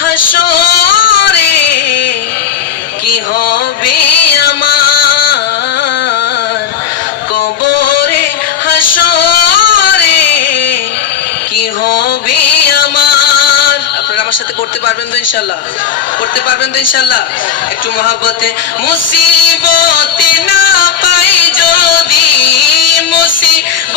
হাসরে কি হবে আমার? কবরে হাসরে কি হবে আমার? আপনারা আমার সাথে করতে পারবেন তো ইনশাল্লাহ করতে পারবেন তো ইনশাল্লাহ একটু মহাব্বতে, মুসিবতে না পাই যদি মুসিবতে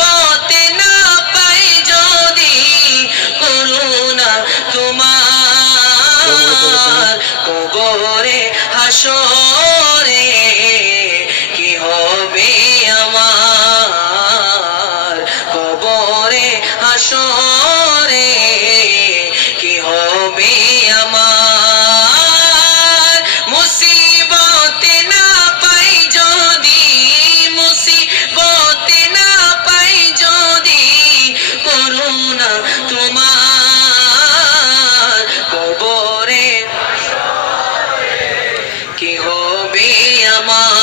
কি হবে আমার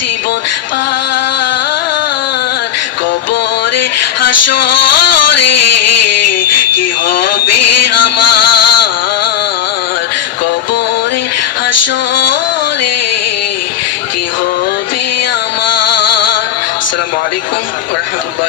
জীবন পার। কবরে, হাসরে, কি হবে আমার? কবরে, হাসরে, কি হবে আমার? আসসালামু আলাইকুম ওয়া